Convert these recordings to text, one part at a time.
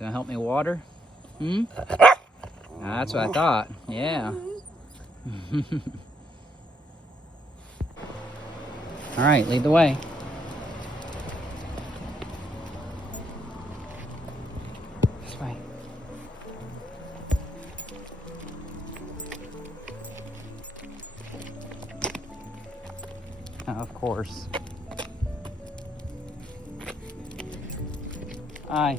Gonna help me water? That's what I thought. Yeah. All right, lead the way. This way. Of course. Hi.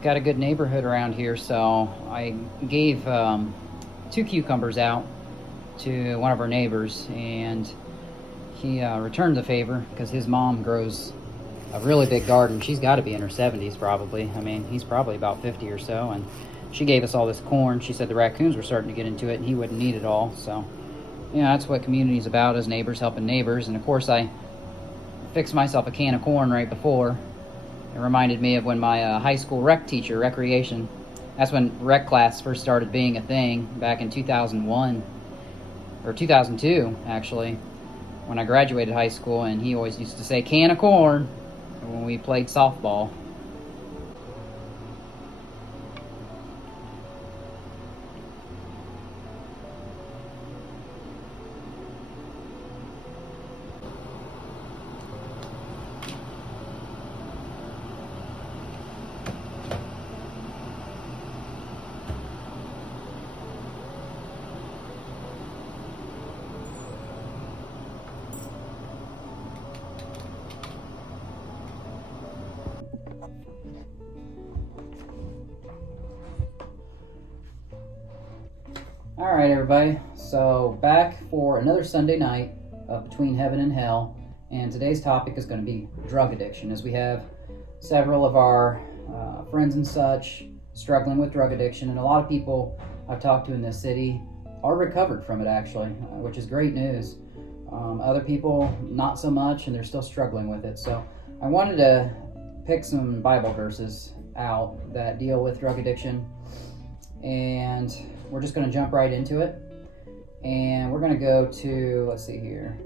Got a good neighborhood around here, so I gave 2 cucumbers out to one of our neighbors, and he returned the favor because his mom grows a really big garden. She's got to be in her 70s probably. I mean, he's probably about 50 or so, and she gave us all this corn. She said the raccoons were starting to get into it and he wouldn't need it all. So, you know, that's what community's about, is neighbors helping neighbors. And of course, I fixed myself a can of corn right before. It reminded me of when my high school rec teacher, recreation, that's when rec class first started being a thing back in 2001, or 2002 actually, when I graduated high school, and he always used to say can of corn when we played softball. All right, everybody. So back for another Sunday night of Between Heaven and Hell, and today's topic is going to be drug addiction, as we have several of our friends and such struggling with drug addiction, and a lot of people I've talked to in this city are recovered from it, actually, which is great news. Other people, not so much, and they're still struggling with it. So I wanted to pick some Bible verses out that deal with drug addiction, and we're just going to jump right into it. And we're going to go to, let's see here,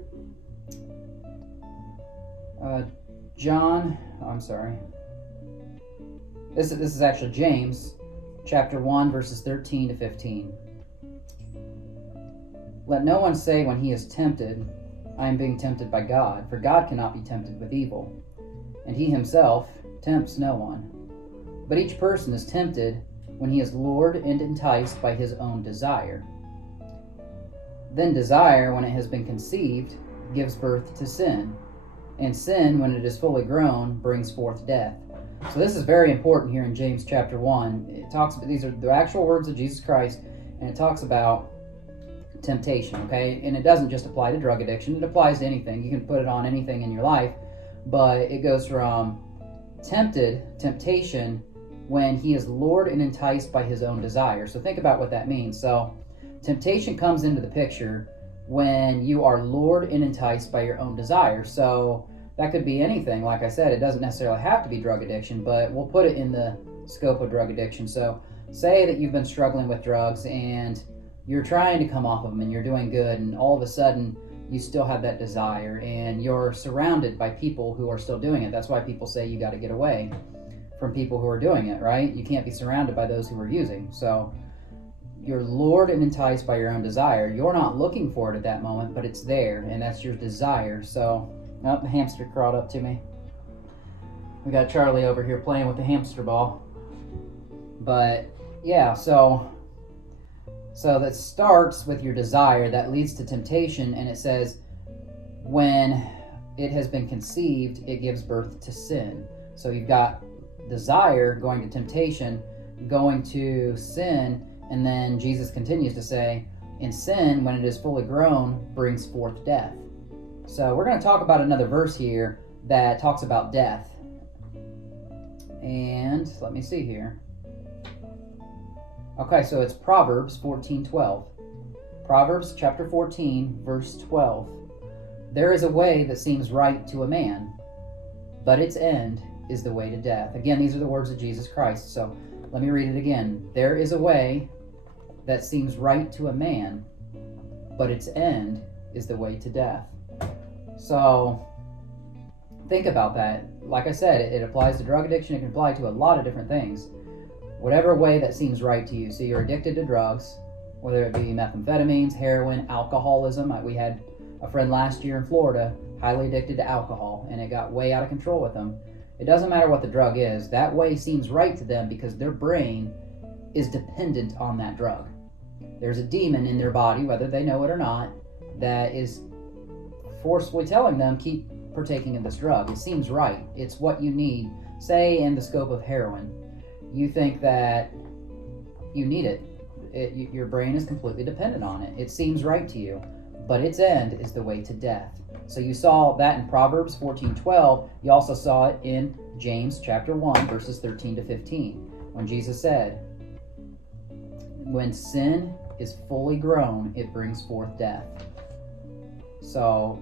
This is actually James, chapter 1, verses 13 to 15. Let no one say when he is tempted, I am being tempted by God, for God cannot be tempted with evil, and he himself tempts no one. But each person is tempted when he is lured and enticed by his own desire. Then desire, when it has been conceived, gives birth to sin, and sin, when it is fully grown, brings forth death. So this is very important here in James chapter 1. It talks about, these are the actual words of Jesus Christ, and it talks about temptation, okay? And it doesn't just apply to drug addiction, it applies to anything. You can put it on anything in your life, but it goes from temptation, when he is lured and enticed by his own desire. So think about what that means. So temptation comes into the picture when you are lured and enticed by your own desire. So that could be anything. Like I said, it doesn't necessarily have to be drug addiction, but we'll put it in the scope of drug addiction. So say that you've been struggling with drugs and you're trying to come off of them and you're doing good, and all of a sudden you still have that desire and you're surrounded by people who are still doing it. That's why people say you got to get away from people who are doing it, right? You can't be surrounded by those who are using. So you're lured and enticed by your own desire. You're not looking for it at that moment, but it's there, and that's your desire. So, oh, the hamster crawled up to me. We got Charlie over here playing with the hamster ball. But yeah, so that starts with your desire, that leads to temptation, and it says when it has been conceived, it gives birth to sin. So you've got desire going to temptation, going to sin, and then Jesus continues to say, And sin, when it is fully grown, brings forth death. So we're going to talk about another verse here that talks about death. And let me see here. Okay, so it's Proverbs 14:12. Proverbs chapter 14, verse 12. There is a way that seems right to a man, but its end is the way to death. Again, these are the words of Jesus Christ. So let me read it again. There is a way that seems right to a man, but its end is the way to death. So think about that. Like I said, it applies to drug addiction. It can apply to a lot of different things. Whatever way that seems right to you. So you're addicted to drugs, whether it be methamphetamines, heroin, alcoholism. We had a friend last year in Florida, highly addicted to alcohol, and it got way out of control with them. It doesn't matter what the drug is. That way seems right to them because their brain is dependent on that drug. There's a demon in their body, whether they know it or not, that is forcefully telling them, keep partaking of this drug. It seems right. It's what you need. Say in the scope of heroin, you think that you need it. Your brain is completely dependent on it. It seems right to you, but its end is the way to death. So you saw that in Proverbs 14:12. You also saw it in James chapter 1, verses 13 to 15, when Jesus said, when sin is fully grown, it brings forth death. So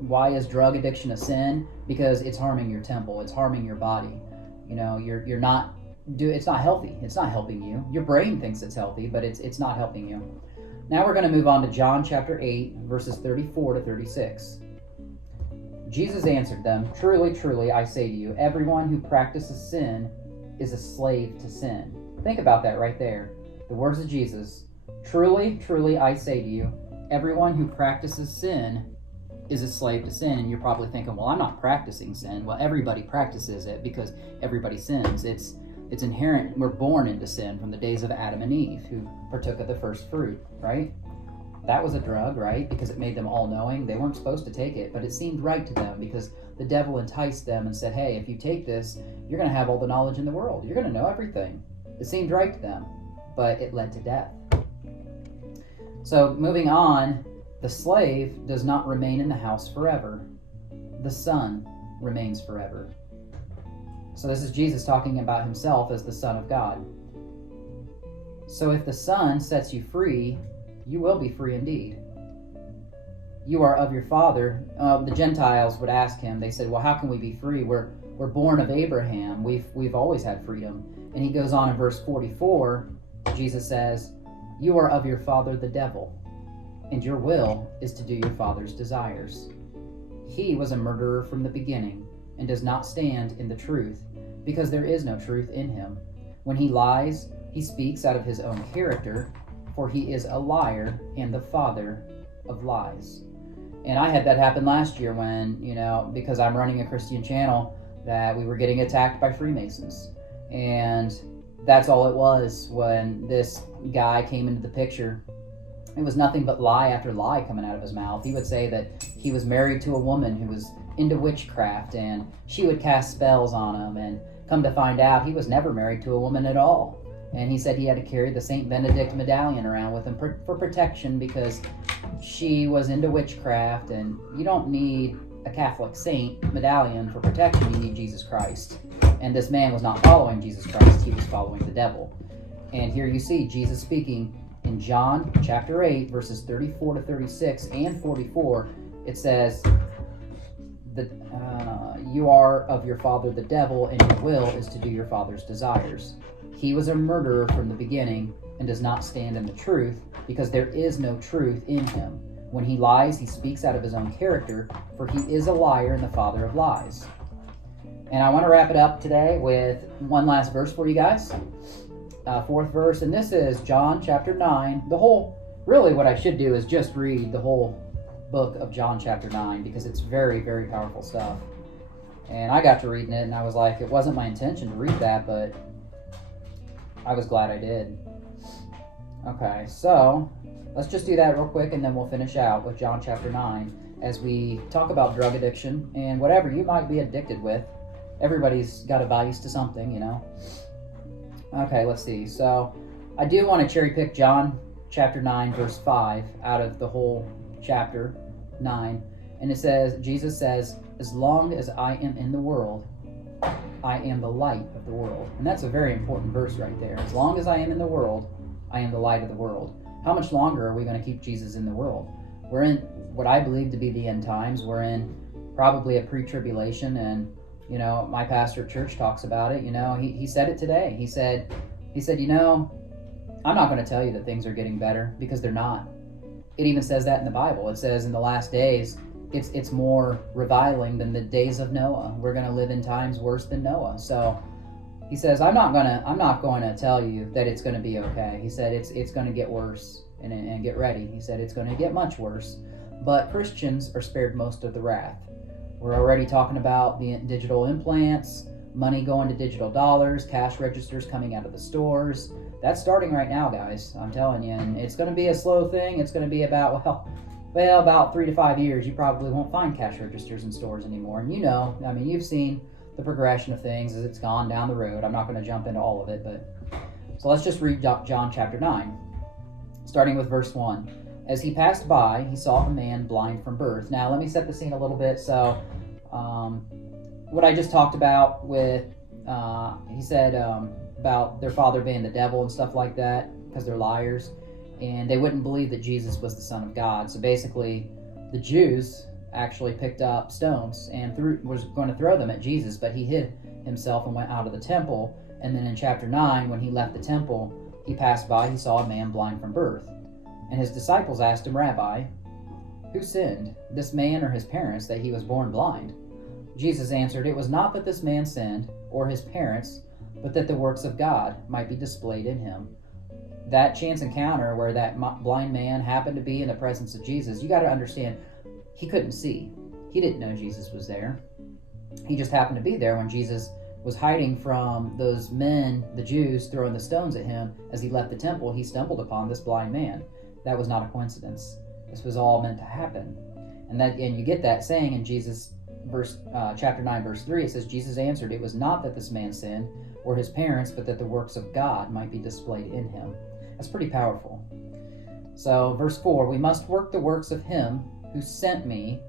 why is drug addiction a sin? Because it's harming your temple. It's harming your body. You know, you're not it's not healthy. It's not helping you. Your brain thinks it's healthy, but it's not helping you. Now we're going to move on to John chapter 8, verses 34 to 36. Jesus answered them, truly, truly, I say to you, everyone who practices sin is a slave to sin. Think about that right there. The words of Jesus, truly, truly, I say to you, everyone who practices sin is a slave to sin. And you're probably thinking, well, I'm not practicing sin. Well, everybody practices it because everybody sins. It's inherent. We're born into sin from the days of Adam and Eve, who partook of the first fruit, right? That was a drug, right? Because it made them all-knowing. They weren't supposed to take it, but it seemed right to them because the devil enticed them and said, hey, if you take this, you're going to have all the knowledge in the world. You're going to know everything. It seemed right to them, but it led to death. So moving on, the slave does not remain in the house forever. The son remains forever. So this is Jesus talking about himself as the Son of God. So if the Son sets you free, you will be free indeed. You are of your father. The Gentiles would ask him, they said, well, how can we be free? We're born of Abraham. We've always had freedom. And he goes on in verse 44, Jesus says, you are of your father the devil, and your will is to do your father's desires. He was a murderer from the beginning, and does not stand in the truth, because there is no truth in him. When he lies, he speaks out of his own character, for he is a liar and the father of lies. And I had that happen last year when, because I'm running a Christian channel, that we were getting attacked by Freemasons. And that's all it was when this guy came into the picture. It was nothing but lie after lie coming out of his mouth. He would say that he was married to a woman who was into witchcraft and she would cast spells on him, and come to find out he was never married to a woman at all. And he said he had to carry the St. Benedict medallion around with him for protection because she was into witchcraft, and you don't need a Catholic saint medallion for protection. You need Jesus Christ. And this man was not following Jesus Christ. He was following the devil. And here you see Jesus speaking in John chapter 8, verses 34 to 36 and 44. It says, you are of your father the devil, and your will is to do your father's desires. He was a murderer from the beginning and does not stand in the truth, because there is no truth in him. When he lies, he speaks out of his own character, for he is a liar and the father of lies. And I want to wrap it up today with one last verse for you guys. Fourth verse, and this is John chapter 9. Really what I should do is just read the whole book of John chapter 9, because it's very, very powerful stuff. And I got to reading it, and I was like, it wasn't my intention to read that, but I was glad I did. Okay, so let's just do that real quick, and then we'll finish out with John chapter 9 as we talk about drug addiction and whatever you might be addicted with. Everybody's got a vice to something, Okay, let's see. So I do want to cherry pick John chapter 9, verse 5, out of the whole chapter 9. And it says, Jesus says, as long as I am in the world, I am the light of the world. And that's a very important verse right there. As long as I am in the world, I am the light of the world. How much longer are we going to keep Jesus in the world? We're in what I believe to be the end times. We're in probably a pre-tribulation, and my pastor at church talks about it. He said it today. He said, I'm not going to tell you that things are getting better, because they're not. It even says that in the Bible. It says in the last days, it's more reviling than the days of Noah. We're going to live in times worse than Noah. So he says, I'm not going to tell you that it's going to be okay. He said it's going to get worse, and get ready. He said it's going to get much worse. But Christians are spared most of the wrath. We're already talking about the digital implants, money going to digital dollars, cash registers coming out of the stores. That's starting right now, guys. I'm telling you. And it's going to be a slow thing. It's going to be about, about 3 to 5 years. You probably won't find cash registers in stores anymore. And you've seen the progression of things as it's gone down the road. I'm not going to jump into all of it, so let's just read John chapter 9, starting with verse 1. As he passed by, he saw a man blind from birth. Now, let me set the scene a little bit. So, what I just talked about with, he said about their father being the devil and stuff like that, because they're liars, and they wouldn't believe that Jesus was the Son of God. So basically, the Jews actually picked up stones and was going to throw them at Jesus, but he hid himself and went out of the temple. And then in chapter 9, when he left the temple, he passed by, he saw a man blind from birth. And his disciples asked him, Rabbi, who sinned, this man or his parents, that he was born blind? Jesus answered, it was not that this man sinned, or his parents, but that the works of God might be displayed in him. That chance encounter where that blind man happened to be in the presence of Jesus, you got to understand, he couldn't see. He didn't know Jesus was there. He just happened to be there when Jesus was hiding from those men, the Jews, throwing the stones at him. As he left the temple, he stumbled upon this blind man. That was not a coincidence. This was all meant to happen. And you get that saying in Jesus, chapter 9, verse 3. It says, Jesus answered, it was not that this man sinned, or his parents, but that the works of God might be displayed in him. That's pretty powerful. So, verse 4, we must work the works of him who sent me,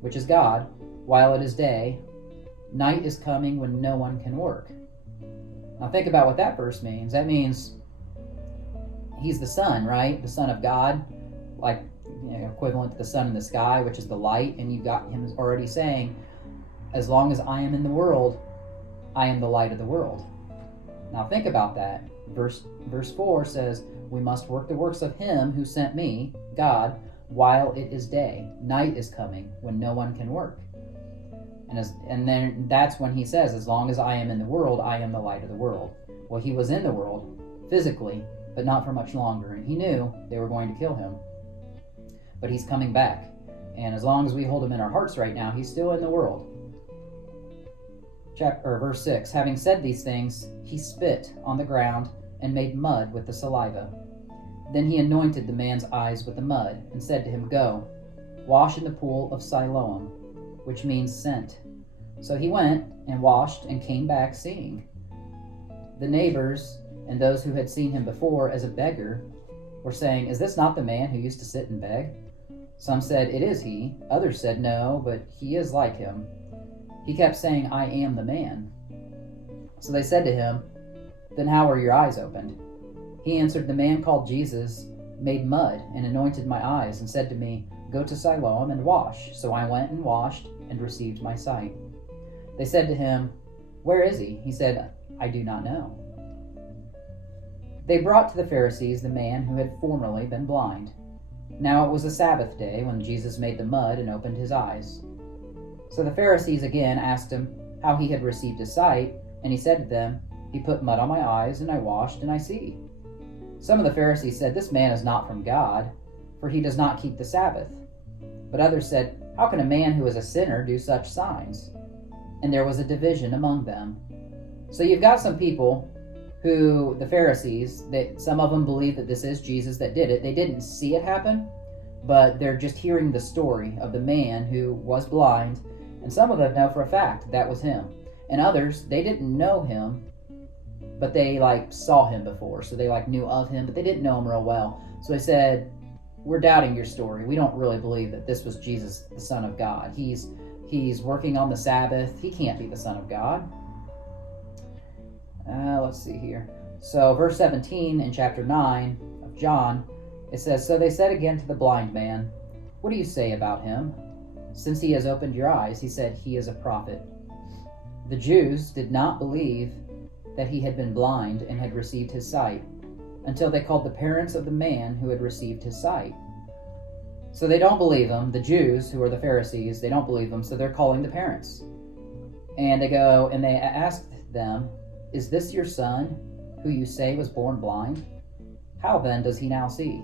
which is God, while it is day. Night is coming when no one can work. Now think about what that verse means. That means he's the sun, right? The Son of God, like equivalent to the sun in the sky, which is the light. And you've got him already saying, as long as I am in the world, I am the light of the world. Now think about that. Verse 4 says, we must work the works of him who sent me, God, while it is day. Night is coming when no one can work. And then that's when he says, as long as I am in the world, I am the light of the world. Well, he was in the world physically, but not for much longer. And he knew they were going to kill him. But he's coming back. And as long as we hold him in our hearts right now, he's still in the world. Verse 6, having said these things, he spit on the ground and made mud with the saliva. Then he anointed the man's eyes with the mud and said to him, go, wash in the pool of Siloam, which means sent. So he went and washed and came back seeing. The neighbors and those who had seen him before as a beggar were saying, is this not the man who used to sit and beg? Some said, it is he. Others said, no, but he is like him. He kept saying, I am the man. So they said to him, then how were your eyes opened? He answered, the man called Jesus made mud and anointed my eyes and said to me, go to Siloam and wash. So I went and washed and received my sight. They said to him, where is he? He said, I do not know. They brought to the Pharisees the man who had formerly been blind. Now it was a Sabbath day when Jesus made the mud and opened his eyes. So the Pharisees again asked him how he had received his sight, and he said to them, he put mud on my eyes, and I washed, and I see. Some of the Pharisees said, this man is not from God, for he does not keep the Sabbath. But others said, how can a man who is a sinner do such signs? And there was a division among them. So you've got some people who, the Pharisees, that some of them believe that this is Jesus that did it. They didn't see it happen, but they're just hearing the story of the man who was blind, and some of them know for a fact that was him. And others, they didn't know him, but they saw him before, so they knew of him, but they didn't know him real well. So they said, we're doubting your story. We don't really believe that this was Jesus, the Son of God. He's working on the Sabbath. He can't be the Son of God. Let's see here. So verse 17 in chapter 9 of John, it says, so they said again to the blind man, what do you say about him? Since he has opened your eyes, he said, he is a prophet. The Jews did not believe that he had been blind and had received his sight, until they called the parents of the man who had received his sight. So they don't believe him. The Jews, who are the Pharisees, they don't believe him, so they're calling the parents. And they go and they ask them, is this your son, who you say was born blind? How then does he now see?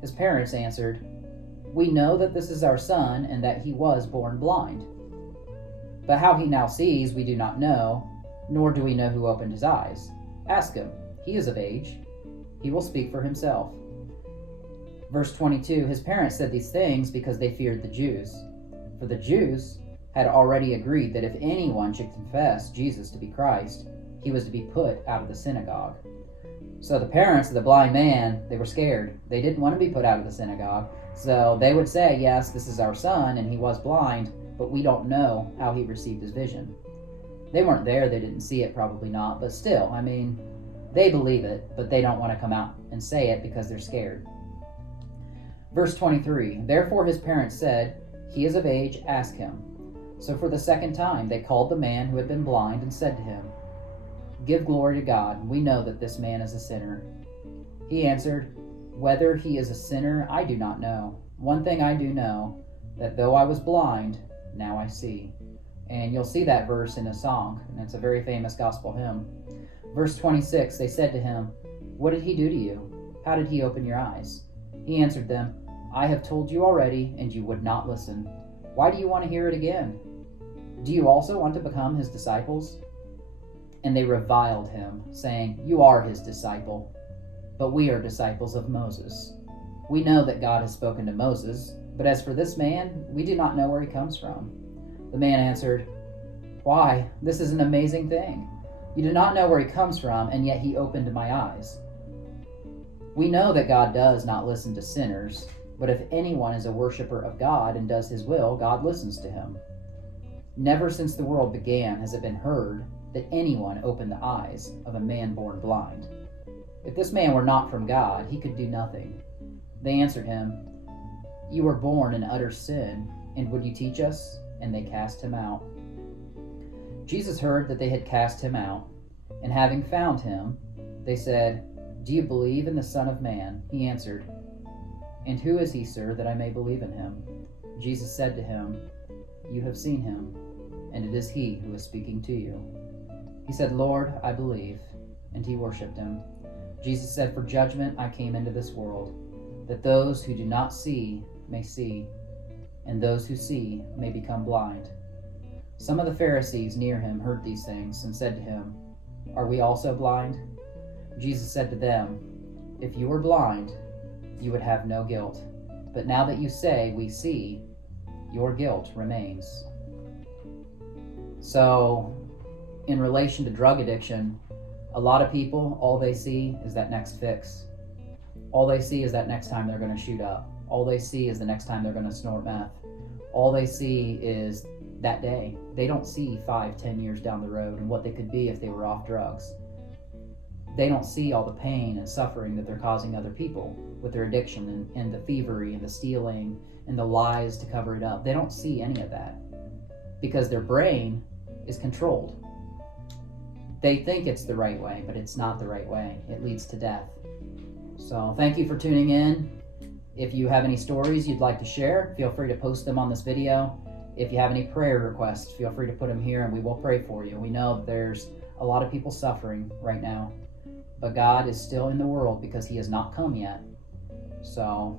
His parents answered, we know that this is our son and that he was born blind. But how he now sees we do not know, nor do we know who opened his eyes. Ask him. He is of age. He will speak for himself. Verse 22, his parents said these things because they feared the Jews. For the Jews had already agreed that if anyone should confess Jesus to be Christ, he was to be put out of the synagogue. So the parents of the blind man, they were scared. They didn't want to be put out of the synagogue. So they would say, yes, this is our son, and he was blind, but we don't know how he received his vision. They weren't there. They didn't see it, probably not. But still, they believe it, but they don't want to come out and say it because they're scared. Verse 23, therefore his parents said, he is of age, ask him. So for the second time they called the man who had been blind and said to him, give glory to God. We know that this man is a sinner. He answered, whether he is a sinner, I do not know. One thing I do know, that though I was blind, now I see. And you'll see that verse in a song, and it's a very famous gospel hymn. Verse 26, they said to him, what did he do to you? How did he open your eyes? He answered them, I have told you already, and you would not listen. Why do you want to hear it again? Do you also want to become his disciples? And they reviled him, saying, you are his disciple, but we are disciples of Moses. We know that God has spoken to Moses, but as for this man, we do not know where he comes from. The man answered, why, this is an amazing thing. You do not know where he comes from, and yet he opened my eyes. We know that God does not listen to sinners, but if anyone is a worshiper of God and does his will, God listens to him. Never since the world began has it been heard that anyone opened the eyes of a man born blind. If this man were not from God, he could do nothing. They answered him, you were born in utter sin, and would you teach us? And they cast him out. Jesus heard that they had cast him out, and having found him, they said, do you believe in the Son of Man? He answered, and who is he, sir, that I may believe in him? Jesus said to him, you have seen him, and it is he who is speaking to you. He said, Lord, I believe, and he worshipped him. Jesus said, for judgment I came into this world, that those who do not see may see, and those who see may become blind. Some of the Pharisees near him heard these things and said to him, are we also blind? Jesus said to them, if you were blind, you would have no guilt. But now that you say we see, your guilt remains. So, in relation to drug addiction, a lot of people, all they see is that next fix. All they see is that next time they're going to shoot up. All they see is the next time they're going to snort meth. All they see is that day. They don't see 5-10 years down the road and what they could be if they were off drugs. They don't see all the pain and suffering that they're causing other people with their addiction and the thievery and the stealing and the lies to cover it up. They don't see any of that because their brain is controlled. They think it's the right way, but it's not the right way. It leads to death. So thank you for tuning in. If you have any stories you'd like to share, feel free to post them on this video. If you have any prayer requests, feel free to put them here and we will pray for you. We know that there's a lot of people suffering right now, but God is still in the world because he has not come yet. So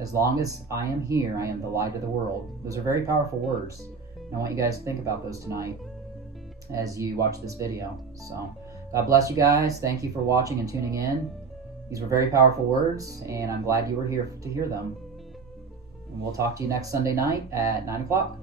as long as I am here, I am the light of the world. Those are very powerful words. And I want you guys to think about those tonight as you watch this video. So God bless you guys. Thank you for watching and tuning in. These were very powerful words, and I'm glad you were here to hear them. And we'll talk to you next Sunday night at 9 o'clock.